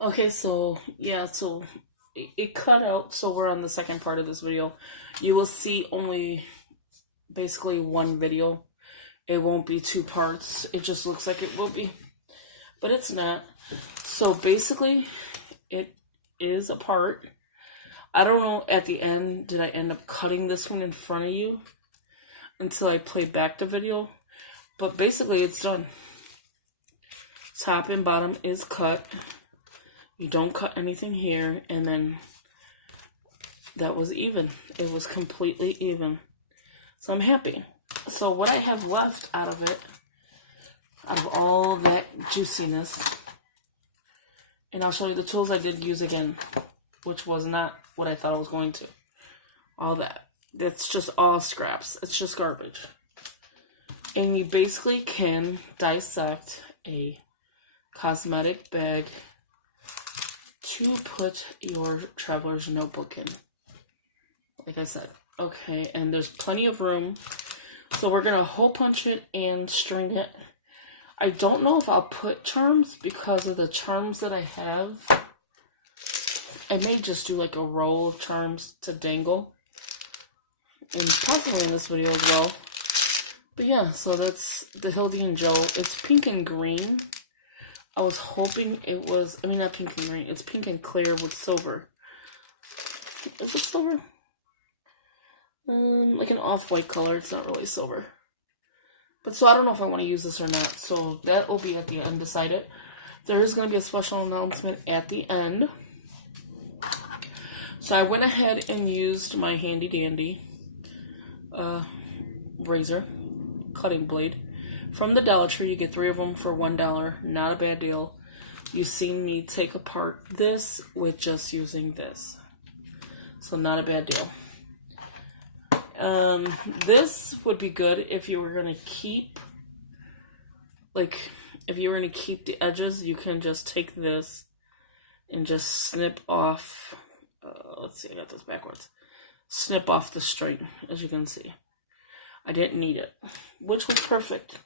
Okay, so yeah, so it cut out, so we're on the second part of this video. You will see only basically one video. It won't be two parts. It just looks like it will be, but it's not. So basically, it is a part. I don't know at the end, did I end up cutting this one in front of you until I play back the video? But basically, it's done. Top and bottom is cut. You don't cut anything here, and then that was even. It was completely even. So I'm happy. So what I have left out of it, out of all that juiciness, and I'll show you the tools I did use again, which was not what I thought I was going to. All that. That's just all scraps. It's just garbage. And you basically can dissect a cosmetic bag to put your traveler's notebook in. Like I said. Okay, and there's plenty of room. So we're going to hole punch it and string it. I don't know if I'll put charms because of the charms that I have. I may just do like a row of charms to dangle. And possibly in this video as well. But yeah, so that's the Hildy and Joe. It's pink and green. I was hoping it was, I mean not pink and green, it's pink and clear with silver. Is it silver? Like an off-white color, it's not really silver. But so I don't know if I want to use this or not, so that will be at the end, decided. There is going to be a special announcement at the end. So I went ahead and used my handy dandy razor, cutting blade. From the Dollar Tree, you get 3 of them for $1. Not a bad deal. You've seen me take apart this with just using this. So not a bad deal. This would be good if you were going to keep, like, if you were going to keep the edges, you can just take this and just snip off, let's see, I got this backwards. Snip off the string, as you can see. I didn't need it, which was perfect.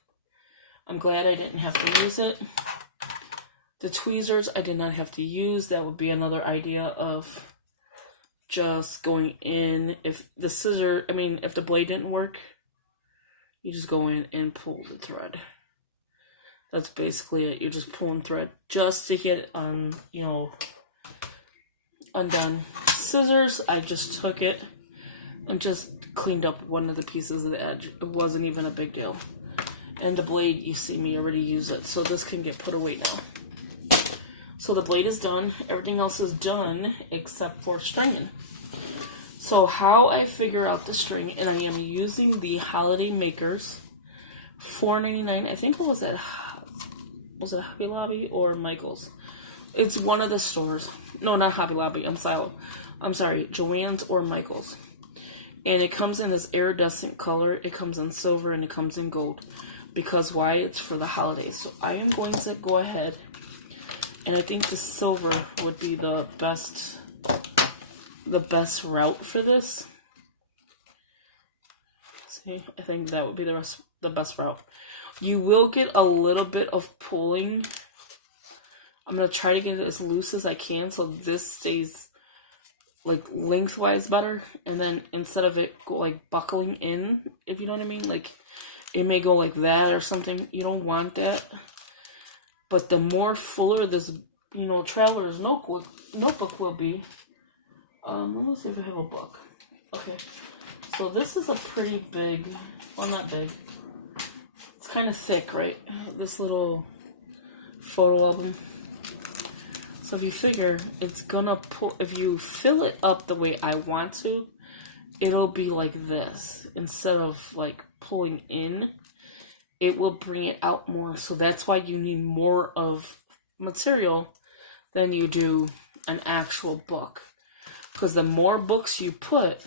I'm glad I didn't have to use it. The tweezers I did not have to use. That would be another idea of just going in. If the scissor, if the blade didn't work, you just go in and pull the thread. That's basically it. You're just pulling thread just to get undone. Scissors, I just took it and just cleaned up one of the pieces of the edge. It wasn't even a big deal. And the blade, you see me already use it, so this can get put away now. So the blade is done. Everything else is done except for stringing. So how I figure out the string, and I am using the Holiday Makers, $4.99. I think it was at, was it Hobby Lobby or Michael's? It's one of the stores. No, not Hobby Lobby. I'm sorry, Joann's or Michael's. And it comes in this iridescent color. It comes in silver and it comes in gold. Because why? It's for the holidays. So I am going to go ahead, and I think the silver would be the best route for this. See, I think that would be the best route. You will get a little bit of pulling. I'm going to try to get it as loose as I can so this stays like lengthwise better, and then instead of it go like buckling in, if you know what I mean, like it may go like that or something. You don't want that. But the more fuller this, traveler's notebook will be. Let me see if I have a book. Okay. So this is a pretty big, well, not big. It's kind of thick, right? This little photo album. So if you figure it's gonna pull, if you fill it up the way I want to, it'll be like this. Instead of like pulling in, it will bring it out more. So that's why you need more of material than you do an actual book. Because the more books you put,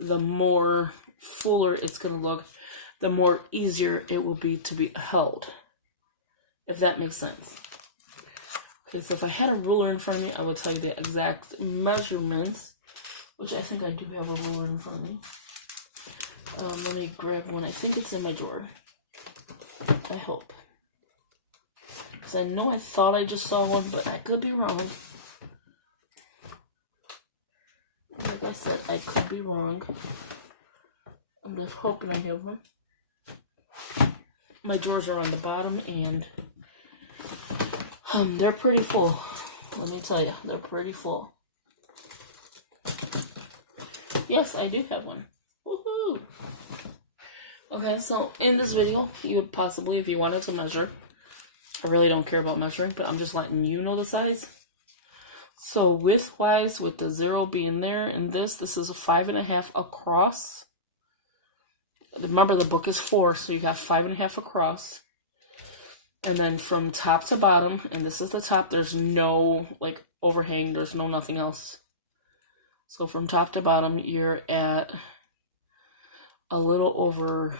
the more fuller it's going to look, the more easier it will be to be held. If that makes sense. Okay, so if I had a ruler in front of me, I would tell you the exact measurements, which I think I do have a ruler in front of me. Let me grab one. I think it's in my drawer. I hope. Because I know I thought I just saw one, but I could be wrong. Like I said, I could be wrong. I'm just hoping I have one. My drawers are on the bottom, and they're pretty full. Let me tell you, they're pretty full. Yes, I do have one. Woohoo! Okay, so in this video, you would possibly, if you wanted to measure, I really don't care about measuring, but I'm just letting you know the size. So width-wise, with the 0 being there, and this is a 5.5 across. Remember, the book is 4, so you got 5.5 across. And then from top to bottom, and this is the top, there's no, like, overhang, there's no nothing else. So from top to bottom, you're at a little over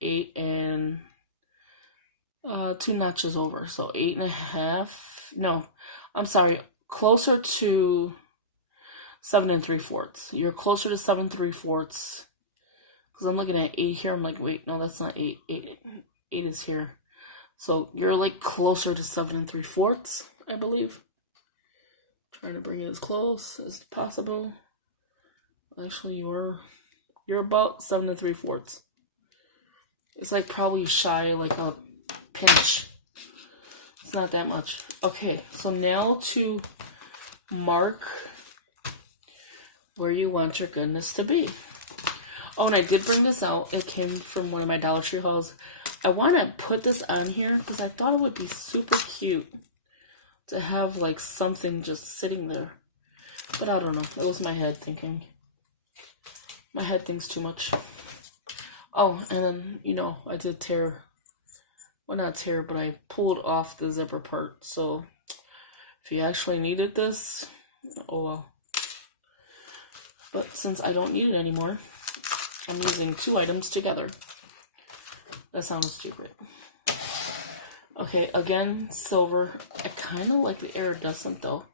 8 and 2 notches over. So 8.5, no, I'm sorry, closer to 7 3/4. You're closer to 7 3/4. Because I'm looking at 8 here, I'm like, wait, no, that's not 8. 8 is here. So you're like closer to 7 3/4, I believe. Trying to bring it as close as possible. Actually, you're about 7 3/4. It's like probably shy, like a pinch. It's not that much. Okay, so now to mark where you want your goodness to be. Oh, and I did bring this out. It came from one of my Dollar Tree hauls. I want to put this on here because I thought it would be super cute to have like something just sitting there. But I don't know. It was my head thinking. My head thinks too much. Oh, and then, you know, I did tear. Well, not tear, but I pulled off the zipper part. So if you actually needed this, oh well. But since I don't need it anymore, I'm using 2 items together. That sounds stupid. Okay, again, silver. I kind of like the iridescent though.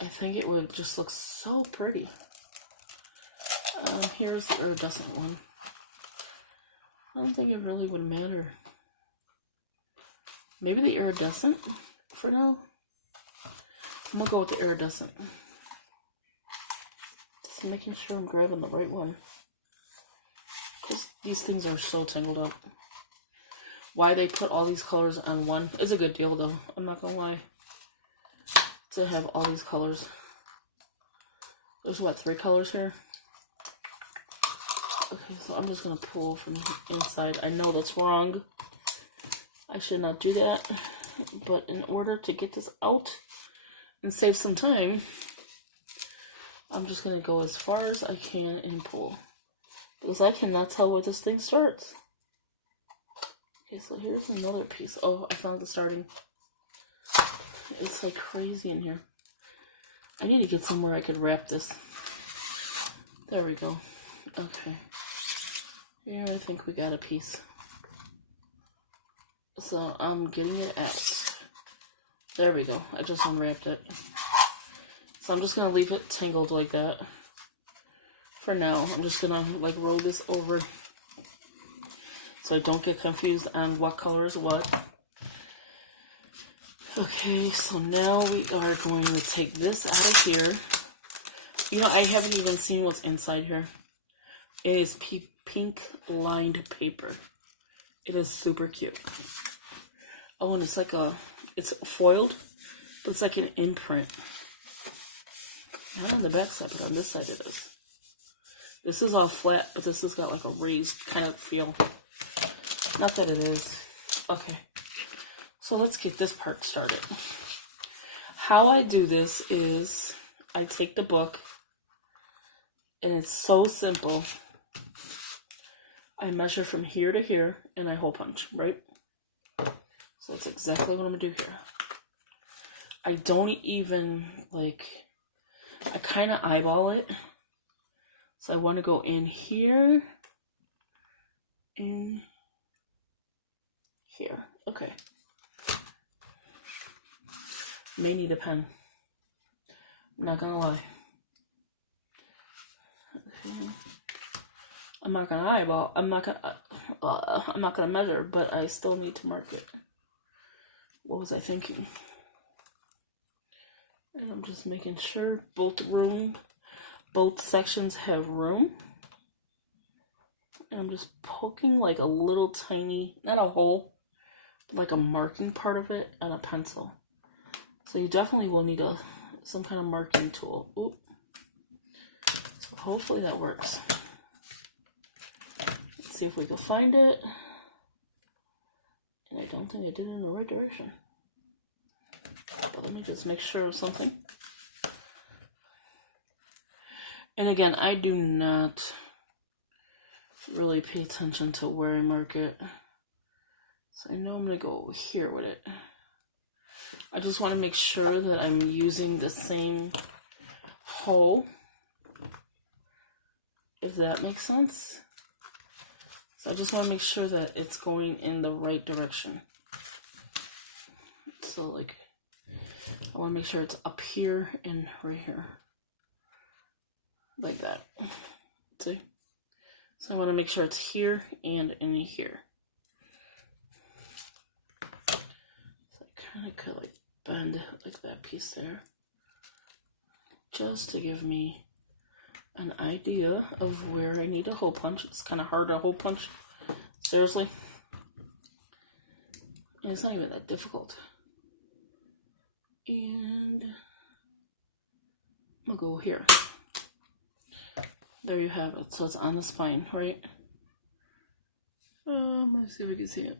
I think it would just look so pretty. Here's the iridescent one. I don't think it really would matter. Maybe the iridescent for now. I'm gonna go with the iridescent. Just making sure I'm grabbing the right one. Because these things are so tangled up. Why they put all these colors on one is a good deal though. I'm not gonna lie. To have all these colors. There's what, 3 colors here? Okay, so I'm just gonna pull from inside. I know that's wrong. I should not do that. But in order to get this out and save some time, I'm just gonna go as far as I can and pull. Because I cannot tell where this thing starts. Okay, so here's another piece. Oh, I found the starting. It's like crazy in here. I need to get somewhere I could wrap this. There we go. Okay. Here I think we got a piece. So I'm getting it out. There we go. I just unwrapped it. So I'm just going to leave it tangled like that. For now, I'm just going to like roll this over so I don't get confused on what color is what. Okay, so now we are going to take this out of here. You know, I haven't even seen what's inside here. It is pink lined paper. It is super cute. Oh, and it's like it's foiled, but it's like an imprint. Not on the back side, but on this side it is. This is all flat, but this has got like a raised kind of feel. Not that it is. Okay. So let's get this part started. How I do this is I take the book, and it's so simple. I measure from here to here, and I hole punch, right? So that's exactly what I'm going to do here. I don't even, like, I kind of eyeball it. So I want to go in here, in here. Okay. May need a pen. I'm not gonna lie. Okay. I'm not gonna eyeball. I'm not gonna measure, but I still need to mark it. what was I thinking? And I'm just making sure both sections have room. And I'm just poking like a little tiny, not a hole, but like a marking part of it on a pencil. So you definitely will need some kind of marking tool. Oop. So hopefully that works. Let's see if we can find it. And I don't think I did it in the right direction. But let me just make sure of something. And again, I do not really pay attention to where I mark it. So I know I'm going to go over here with it. I just want to make sure that I'm using the same hole, if that makes sense. So I just want to make sure that it's going in the right direction. So like, I want to make sure it's up here and right here. Like that. See? So I want to make sure it's here and in here. So I kind of could like bend like that piece there. Just to give me an idea of where I need a hole punch. It's kind of hard to hole punch. Seriously. And it's not even that difficult. And I'm gonna go here. There you have it. So it's on the spine, right? Let's see if we can see it.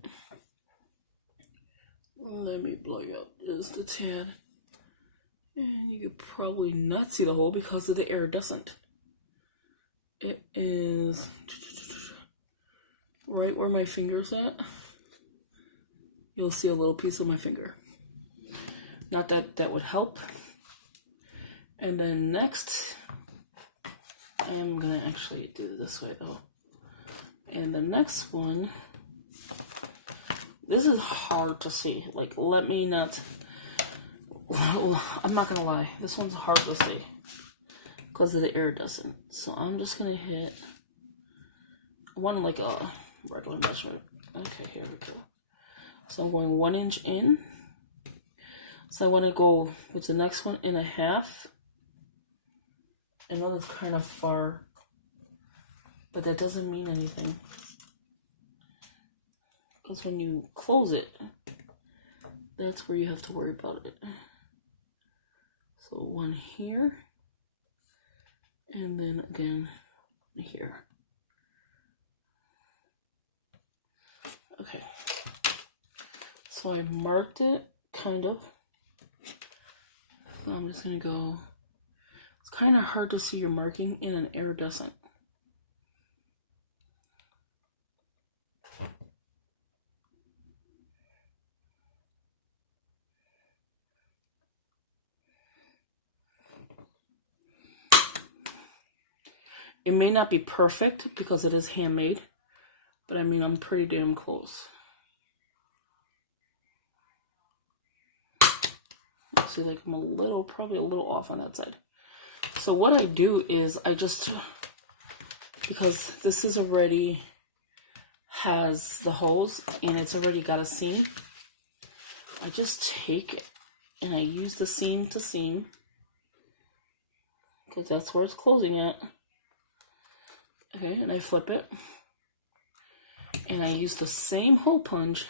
Let me blow you up just a tad. And you could probably not see the hole because of the air doesn't. It is right where my finger's at. You'll see a little piece of my finger. Not that that would help. And then next, I am going to actually do it this way though. And the next one, this is hard to see. Like, let me not, I'm not going to lie. This one's hard to see because of the air doesn't. So I'm just going to hit one like a regular measurement. Okay, here we go. So I'm going 1 inch in. So I want to go with the next 1.5. I know that's kind of far, but that doesn't mean anything. Because when you close it, that's where you have to worry about it. So 1 here, and then again here. Okay. So I marked it, kind of. So I'm just going to go. It's kind of hard to see your marking and an air doesn't. It may not be perfect because it is handmade, but I mean, I'm pretty damn close. See, like I'm probably a little off on that side. So what I do is I just, because this is already has the holes and it's already got a seam, I just take it and I use the seam to seam because that's where it's closing at. Okay, and I flip it and I use the same hole punch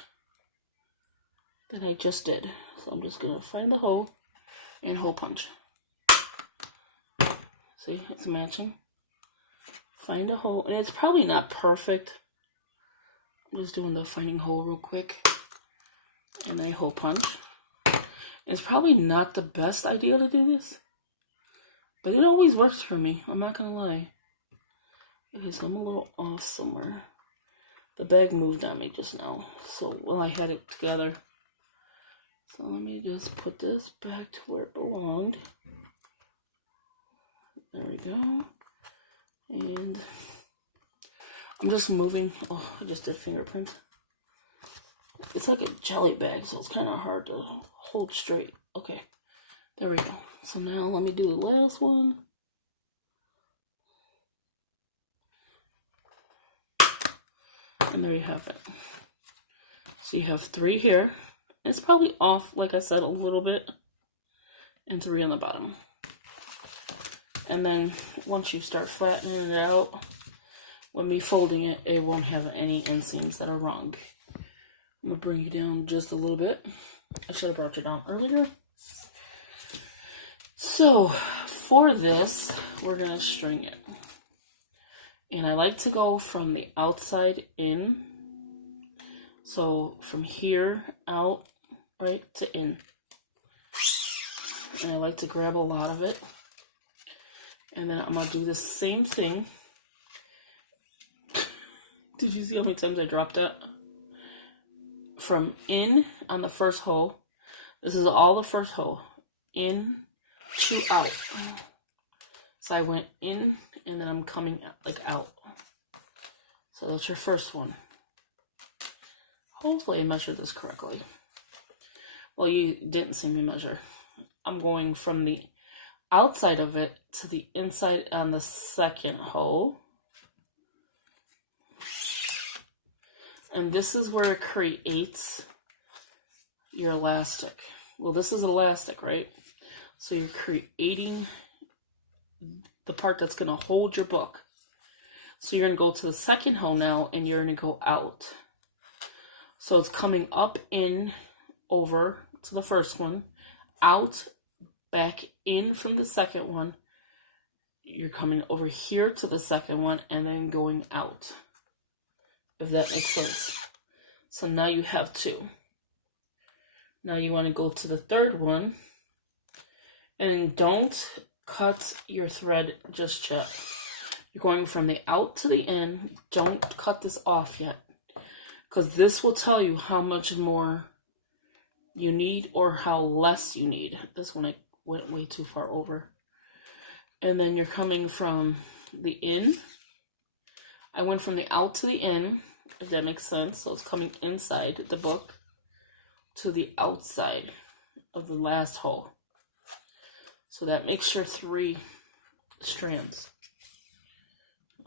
that I just did. So I'm just gonna find the hole and hole punch. See, it's matching. Find a hole, and it's probably not perfect. I'm just doing the finding hole real quick, and I hole punch. It's probably not the best idea to do this, but it always works for me. I'm not gonna lie. Okay, so I'm a little off somewhere. The bag moved on me just now, so well I had it together. So let me just put this back to where it belonged. There we go. And I'm just moving. Oh, I just did fingerprint. It's like a jelly bag, so it's kind of hard to hold straight. Okay, there we go. So now let me do the last one. And there you have it. So you have 3 here, It's probably off, like I said, a little bit, and 3 on the bottom. And then once you start flattening it out, when me folding it, it won't have any inseams that are wrong. I'm going to bring you down just a little bit. I should have brought you down earlier. So, for this, we're going to string it. And I like to go from the outside in. So, from here out, right, to in. And I like to grab a lot of it. And then I'm going to do the same thing. Did you see how many times I dropped that? From in on the first hole. This is all the first hole. In to out. So I went in and then I'm coming like out. So that's your first one. Hopefully I measured this correctly. Well, you didn't see me measure. I'm going from the outside of it to the inside on the second hole. And this is where it creates your elastic. Well, this is elastic, right? So you're creating the part that's going to hold your book. So you're going to go to the second hole now, and you're going to go out. So it's coming up, in, over to the first one, out, back in from the second one. You're coming over here to the second one, and then going out. If that makes sense. So now you have 2. Now you want to go to the third one. And don't cut your thread just yet. You're going from the out to the in. Don't cut this off yet. Because this will tell you how much more you need or how less you need. This one I went way too far over. And then you're coming from the in. I went from the out to the in, if that makes sense. So it's coming inside the book to the outside of the last hole. So that makes your 3 strands.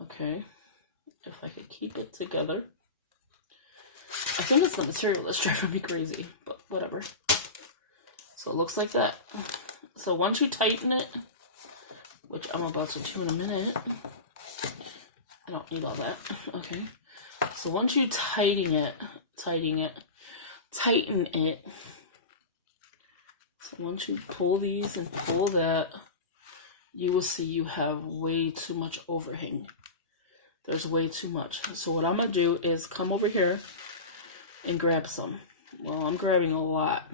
Okay. If I could keep it together. I think it's the material that's driving me crazy, but whatever. So it looks like that. So once you tighten it, which I'm about to do in a minute. I don't need all that. Okay. So once you tighten it. So once you pull these and pull that, you will see you have way too much overhang. There's way too much. So what I'm going to do is come over here and grab some. Well, I'm grabbing a lot.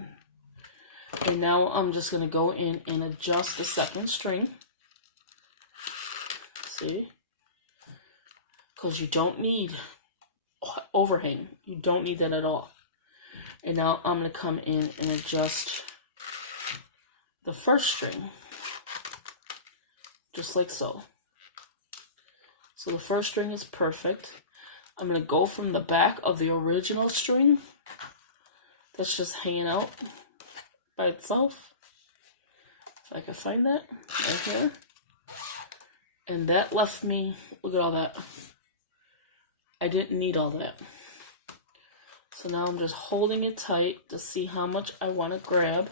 And now I'm just going to go in and adjust the second string. See? Because you don't need overhang. You don't need that at all. And now I'm going to come in and adjust the first string. Just like so. So the first string is perfect. I'm going to go from the back of the original string that's just hanging out by itself. If I can find that right here. And that left me, look at all that. I didn't need all that. So now I'm just holding it tight to see how much I want to grab.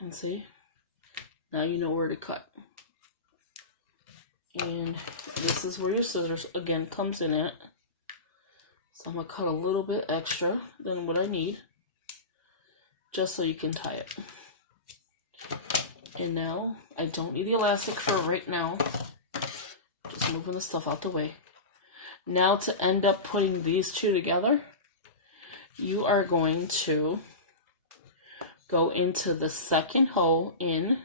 And see, now you know where to cut. And this is where your scissors again comes in at. So I'm going to cut a little bit extra than what I need, just so you can tie it. And now, I don't need the elastic for right now. Just moving the stuff out the way. Now to end up putting these 2 together, you are going to go into the second hole in.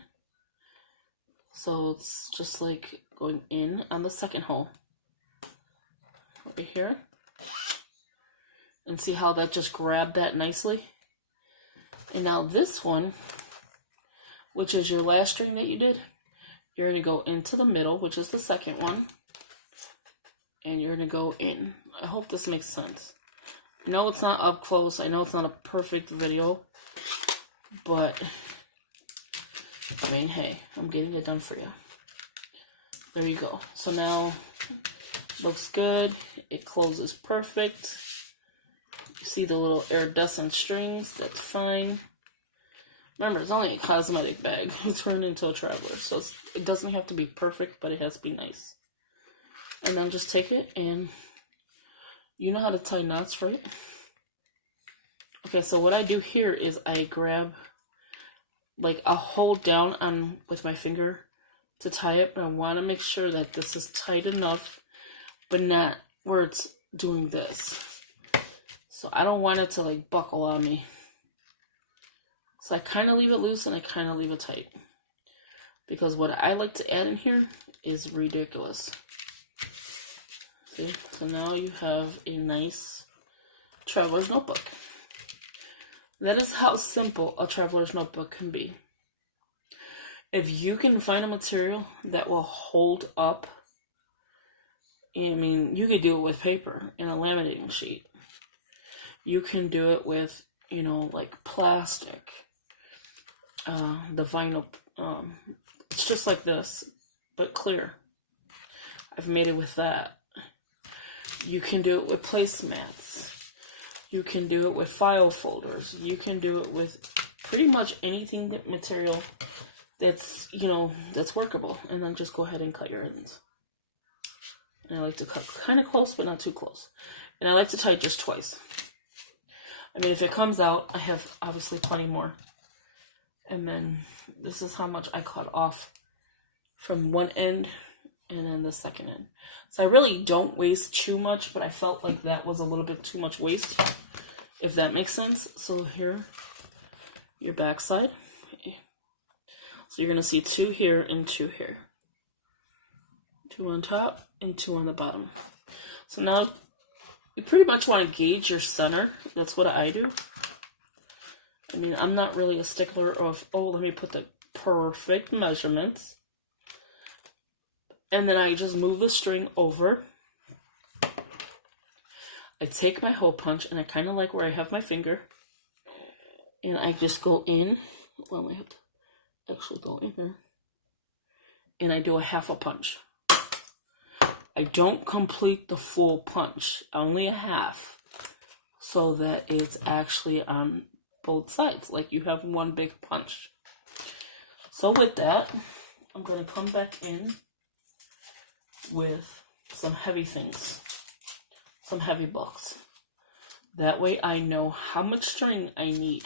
So it's just like going in on the second hole. Right here. And see how that just grabbed that nicely? And now this one, which is your last string that you did, you're going to go into the middle, which is the second one. And you're going to go in. I hope this makes sense. I know it's not up close. I know it's not a perfect video. But, I mean, hey, I'm getting it done for you. There you go. So now, looks good. It closes perfect. You see the little iridescent strings, that's fine. Remember, it's only a cosmetic bag. It turned into a traveler, so it doesn't have to be perfect, but it has to be nice. And then just take it, and you know how to tie knots, right? Okay, so what I do here is I grab, like, I'll hold down on with my finger to tie it, but I want to make sure that this is tight enough, but not where it's doing this. So I don't want it to, like, buckle on me. So I kind of leave it loose and I kind of leave it tight. Because what I like to add in here is ridiculous. See? So now you have a nice traveler's notebook. That is how simple a traveler's notebook can be. If you can find a material that will hold up, I mean, you could do it with paper and a laminating sheet. You can do it with, you know, like plastic. The vinyl, it's just like this, but clear. I've made it with that. You can do it with placemats. You can do it with file folders. You can do it with pretty much anything that material that's, you know, that's workable. And then just go ahead and cut your ends. And I like to cut kind of close, but not too close. And I like to tie just twice. I mean, if it comes out, I have obviously plenty more. And then this is how much I cut off from one end and then the second end. So I really don't waste too much, but I felt like that was a little bit too much waste, if that makes sense. So here, your back side. So you're going to see 2 here and 2 here. 2 on top and 2 on the bottom. So now you pretty much want to gauge your center. That's what I do. I mean, I'm not really a stickler of, oh, let me put the perfect measurements. And then I just move the string over. I take my hole punch, and I kind of like where I have my finger. And I just go in. Well, I have to actually go in here. And I do a half a punch. I don't complete the full punch, only a half. So that it's actually on both sides, like you have one big punch. So with that, I'm going to come back in with some heavy things, some heavy books. That way I know how much string I need.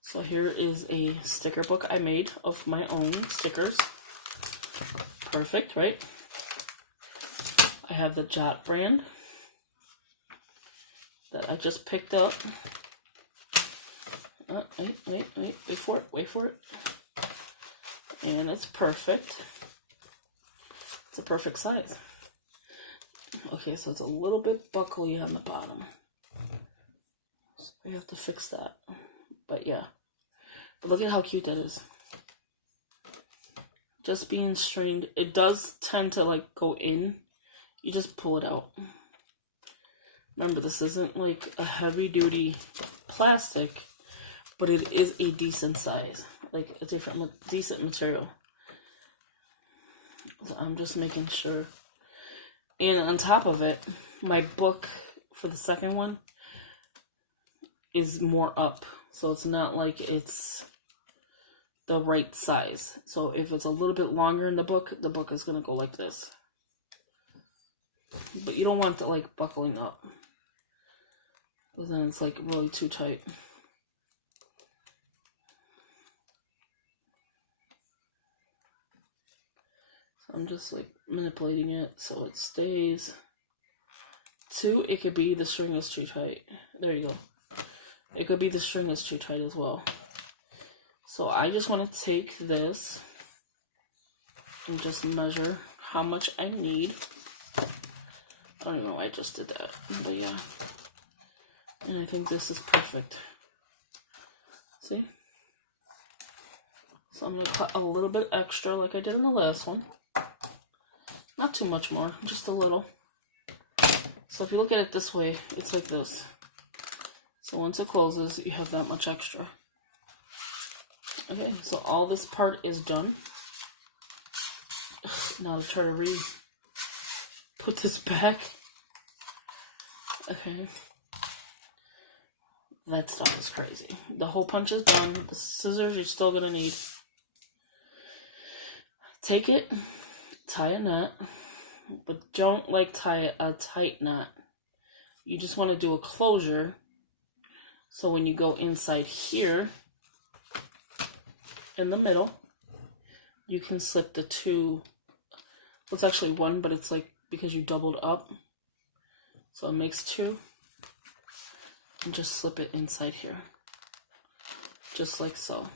So here is a sticker book I made of my own stickers. Perfect, right? I have the Jot brand that I just picked up. Wait for it. And it's perfect. It's a perfect size. Okay, so it's a little bit buckly on the bottom. So we have to fix that. But yeah. But look at how cute that is. Just being stringed. It does tend to like go in. You just pull it out. Remember, this isn't like a heavy duty plastic. But it is a decent size, like a decent material. So I'm just making sure. And on top of it, my book for the second one is more up. So it's not like it's the right size. So if it's a little bit longer in the book is going to go like this. But you don't want it like buckling up. Because then it's like really too tight. I'm just like manipulating it so it stays. 2, it could be the string is too tight. There you go. It could be the string is too tight as well. So I just want to take this and just measure how much I need. I don't even know why I just did that, but yeah. And I think this is perfect. See? So I'm going to cut a little bit extra like I did in the last one. Not too much more, just a little. So if you look at it this way, it's like this. So once it closes, you have that much extra. Okay, so all this part is done. Now to try to put this back. Okay. that stuff is crazy. The hole punch is done. The scissors you're still going to need. Take it, tie a knot, but don't like tie a tight knot. You just want to do a closure. So when you go inside here, in the middle, you can slip the two. Well, it's actually one, but it's like because you doubled up. So it makes two. And just slip it inside here. Just like so.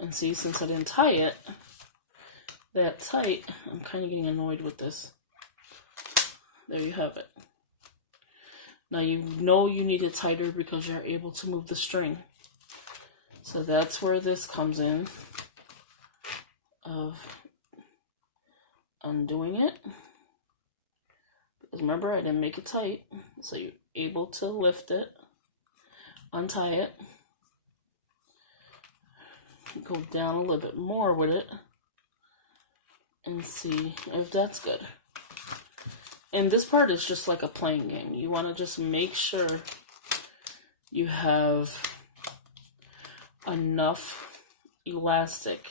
And see, since I didn't tie it that tight, I'm kind of getting annoyed with this. There you have it. Now you know you need it tighter because you're able to move the string. So that's where this comes in, of undoing it. Because remember, I didn't make it tight, so you're able to lift it, untie it, go down a little bit more with it, and see if that's good. And this part is just like a playing game. You want to just make sure you have enough elastic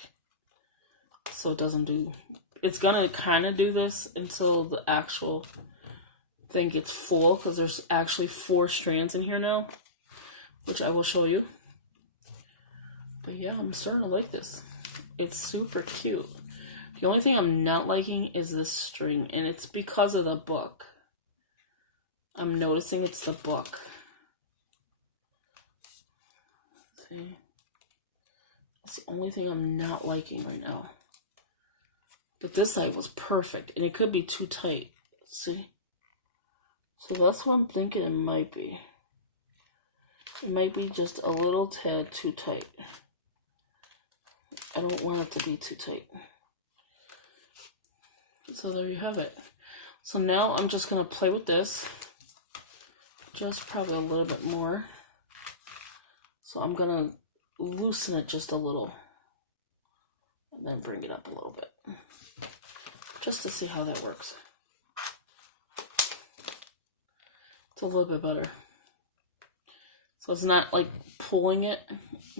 so it doesn't do, it's gonna kind of do this until the actual thing gets full, because there's actually 4 strands in here now, which I will show you. But yeah, I'm starting to like this. It's super cute. The only thing I'm not liking is this string, and it's because of the book. I'm noticing it's the book. See? That's the only thing I'm not liking right now. But this side was perfect, and it could be too tight. See? So that's what I'm thinking it might be. It might be just a little tad too tight. I don't want it to be too tight. So there you have it. So now I'm just going to play with this. Just probably a little bit more. So I'm going to loosen it just a little. And then bring it up a little bit. Just to see how that works. It's a little bit better. So it's not like pulling it,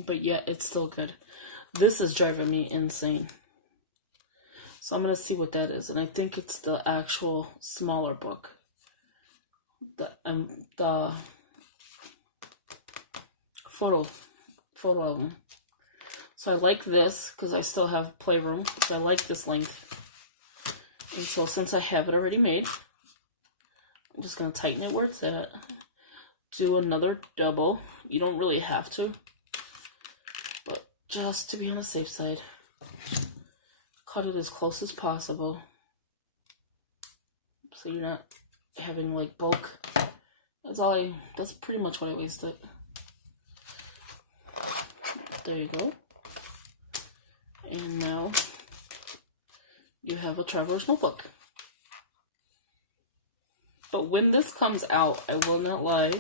but yet it's still good. This is driving me insane. So I'm going to see what that is. And I think it's the actual smaller book. The photo album. So I like this because I still have playroom. So I like this length. And so since I have it already made, I'm just going to tighten it where it's at. Do another double. You don't really have to. But just to be on the safe side, cut it as close as possible. So you're not having like bulk. That's pretty much what I wasted. There you go. And now you have a traveler's notebook. But when this comes out, I will not lie,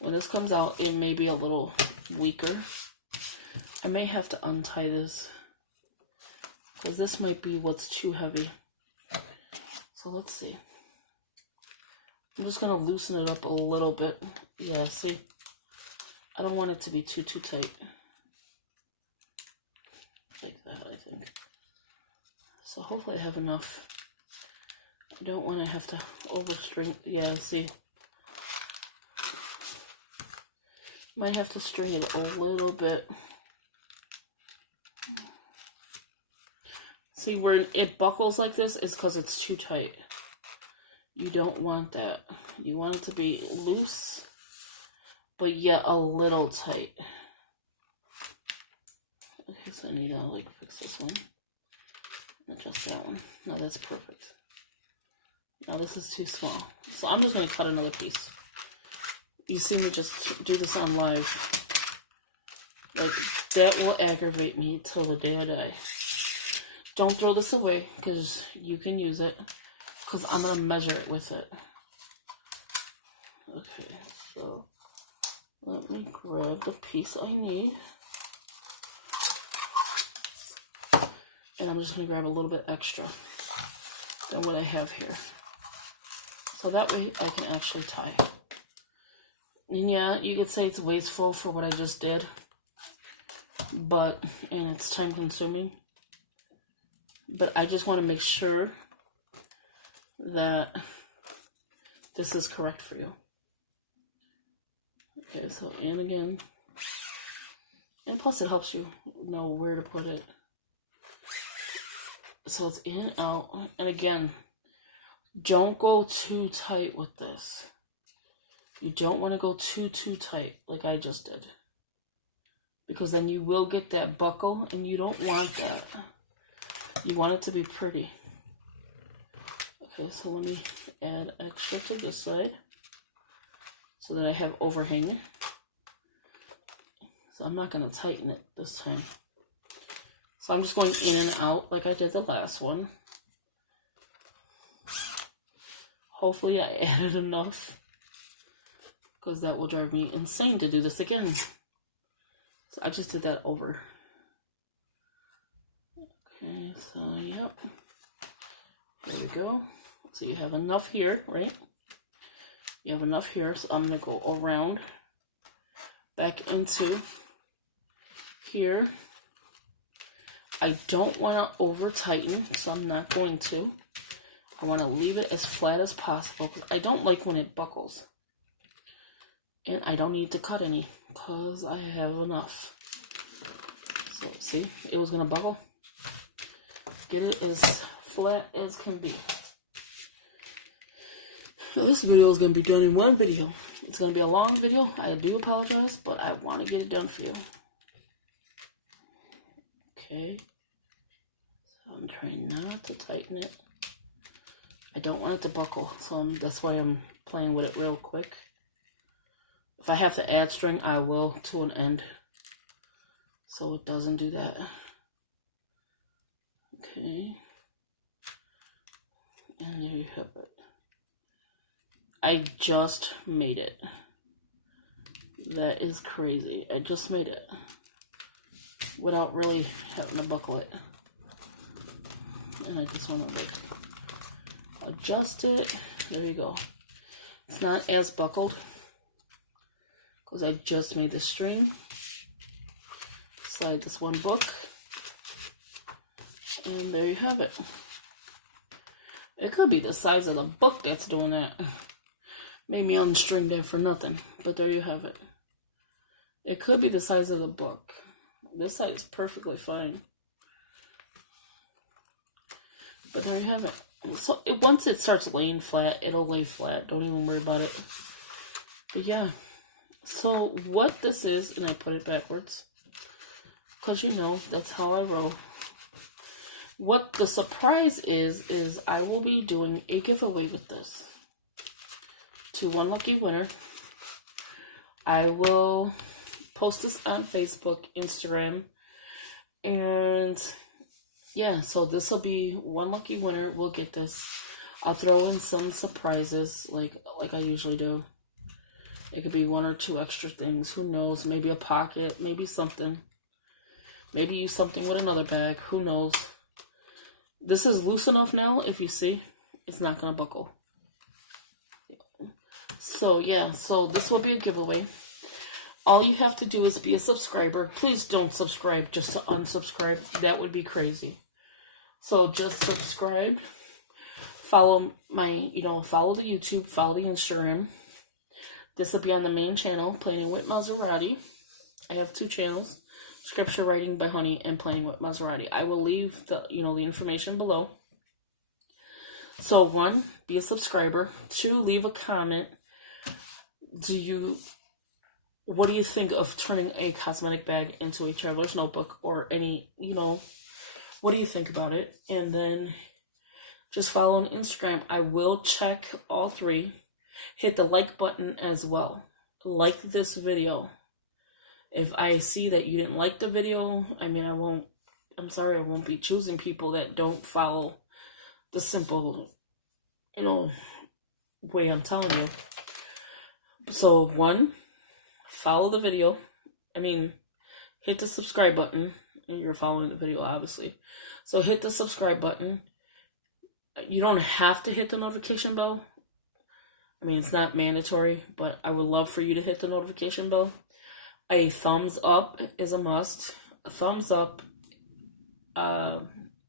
when this comes out, it may be a little weaker. I may have to untie this, because this might be what's too heavy. So let's see. I'm just going to loosen it up a little bit. Yeah, see? I don't want it to be too tight. Like that, I think. So hopefully I have enough. I don't want to have to overstring. Yeah, see? Might have to string it a little bit. See, where it buckles like this is because it's too tight. You don't want that. You want it to be loose, but yet a little tight. Okay, so I need to like fix this one. Adjust that one. No, that's perfect. Now this is too small. So I'm just going to cut another piece. You see me just do this on live. Like, that will aggravate me till the day I die. Don't throw this away, because you can use it. Because I'm going to measure it with it. Okay, so let me grab the piece I need. And I'm just going to grab a little bit extra than what I have here. So that way I can actually tie. And yeah, you could say it's wasteful for what I just did, and it's time consuming. But I just want to make sure that this is correct for you. Okay, so in again. And plus it helps you know where to put it. So it's in, out, and again, don't go too tight with this. You don't want to go too tight like I just did. Because then you will get that buckle, and you don't want that. You want it to be pretty. Okay, so let me add extra to this side so that I have overhang. So I'm not going to tighten it this time. So I'm just going in and out like I did the last one. Hopefully I added enough, because that will drive me insane to do this again. So I just did that over. Okay, so yep. There we go. So you have enough here, right? You have enough here, so I'm going to go around back into here. I don't want to over tighten, so I'm not going to. I want to leave it as flat as possible, because I don't like when it buckles. And I don't need to cut any, because I have enough. So see, it was going to buckle. Get it as flat as can be. So this video is going to be done in one video. It's going to be a long video. I do apologize, but I want to get it done for you. Okay. So I'm trying not to tighten it. I don't want it to buckle, so that's why I'm playing with it real quick. If I have to add string, I will to an end, so it doesn't do that. Okay. And there you have it. I just made it. That is crazy. I just made it without really having to buckle it. And I just want to like adjust it. There you go. It's not as buckled because I just made the string. Slide this one book. And there you have it. It could be the size of the book that's doing that. Made me unstring that for nothing. But there you have it. It could be the size of the book. This side is perfectly fine. But there you have it. So once it starts laying flat, it'll lay flat. Don't even worry about it. But yeah. So what this is, and I put it backwards, because you know, that's how I roll. What the surprise is I will be doing a giveaway with this to one lucky winner. I will post this on Facebook, Instagram, and yeah, so this will be one lucky winner will get this. I'll throw in some surprises like I usually do. It could be one or two extra things. Who knows? Maybe a pocket, maybe something. Maybe use something with another bag. Who knows? This is loose enough now, if you see. It's not going to buckle. So, yeah. So, this will be a giveaway. All you have to do is be a subscriber. Please don't subscribe just to unsubscribe. That would be crazy. So, just subscribe. Follow follow the YouTube. Follow the Instagram. This will be on the main channel, Planning with Monserrate. I have two channels. Scripture Writing by Honey and Planning with Monserrate. I will leave the information below. So 1, be a subscriber. 2, leave a comment. What do you think of turning a cosmetic bag into a traveler's notebook or any, what do you think about it? And then just follow on Instagram. I will check all 3. Hit the like button as well. Like this video. If I see that you didn't like the video, I'm sorry, I won't be choosing people that don't follow the simple, way I'm telling you. So 1, follow the video. Hit the subscribe button. And you're following the video, obviously. So hit the subscribe button. You don't have to hit the notification bell. I mean, it's not mandatory, but I would love for you to hit the notification bell. A thumbs up is a must. A thumbs up.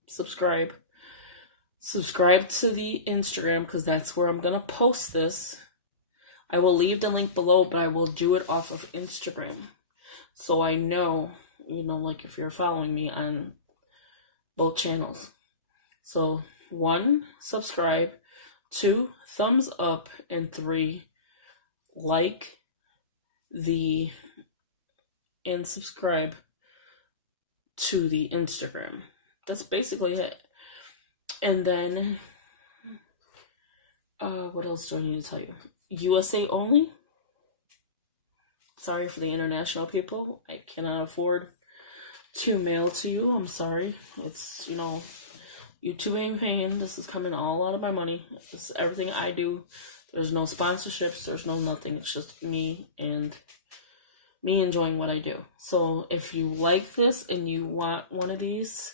Subscribe. Subscribe to the Instagram, because that's where I'm going to post this. I will leave the link below, but I will do it off of Instagram. So I know, like if you're following me on both channels. So 1, subscribe. 2, thumbs up. And 3, like and subscribe to the Instagram. That's basically it. And then, what else do I need to tell you? USA only. Sorry for the international people. I cannot afford to mail to you. I'm sorry. It's, YouTube ain't paying. This is coming all out of my money. This is everything I do. There's no sponsorships. There's no nothing. It's just me and me enjoying what I do. So if you like this and you want one of these,